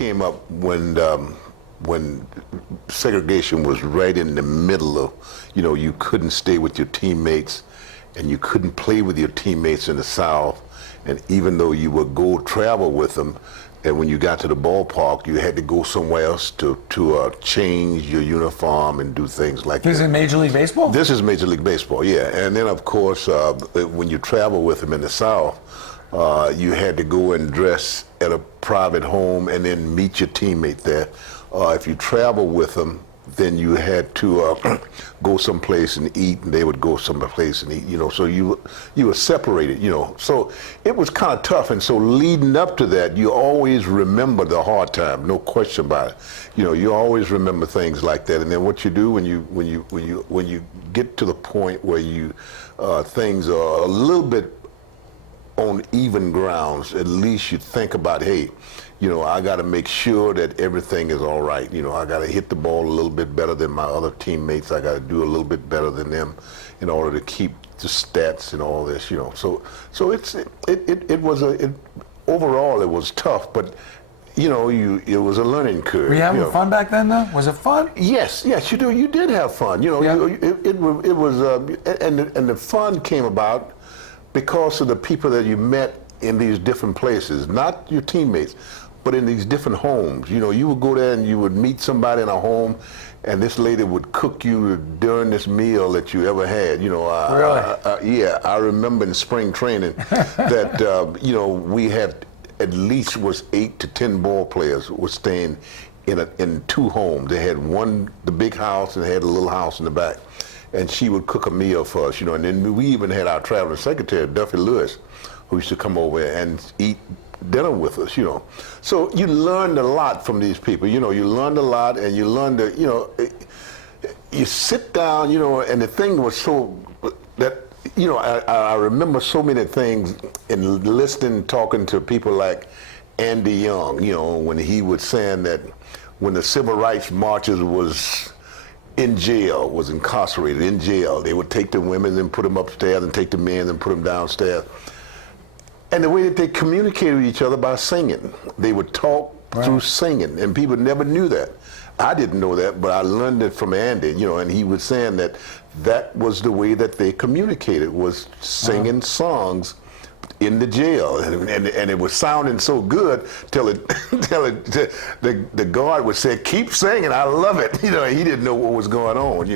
came up when segregation was right in the middle of, you couldn't stay with your teammates and you couldn't play with your teammates in the South. And even though you would go travel with them, and when you got to the ballpark, you had to go somewhere else to change your uniform and do things like that. This is Major League Baseball? This is Major League Baseball, yeah. And then, of course, when you travel with them in the South, you had to go and dress at a private home and then meet your teammate there. If you travel with them, then you had to go someplace and eat, and they would go someplace and eat, so you were separated, So it was kind of tough, and so leading up to that, you always remember the hard time, no question about it. You always remember things like that, and then what you do when you get to the point where things are a little bit on even grounds, at least you think about, hey, I got to make sure that everything is all right. I got to hit the ball a little bit better than my other teammates. I got to do a little bit better than them in order to keep the stats and all this. So overall it was tough, but it was a learning curve. Were you having fun back then, though? Was it fun? Yes, you do. You did have fun. Yeah. It was, and the fun came about because of the people that you met in these different places, not your teammates, but in these different homes. You would go there and you would meet somebody in a home, and this lady would cook you during this meal that you ever had. Really? I remember in spring training that we had at least was 8 to 10 ball players were staying in two homes. They had the big house, and they had a little house in the back. And she would cook a meal for us, and then we even had our traveling secretary, Duffy Lewis, who used to come over and eat dinner with us, So you learned a lot from these people, you learned a lot, and you learned to, you sit down, and the thing was so that, I remember so many things in listening, talking to people like Andy Young, when he was saying that when the civil rights marches was in jail, was incarcerated in jail, they would take the women and put them upstairs and take the men and put them downstairs. And the way that they communicated with each other by singing. They would talk through singing, and people never knew that. I didn't know that, but I learned it from Andy, and he was saying that was the way that they communicated, was singing songs in the jail, and it was sounding so good till the guard would say, "Keep singing, I love it." He didn't know what was going on,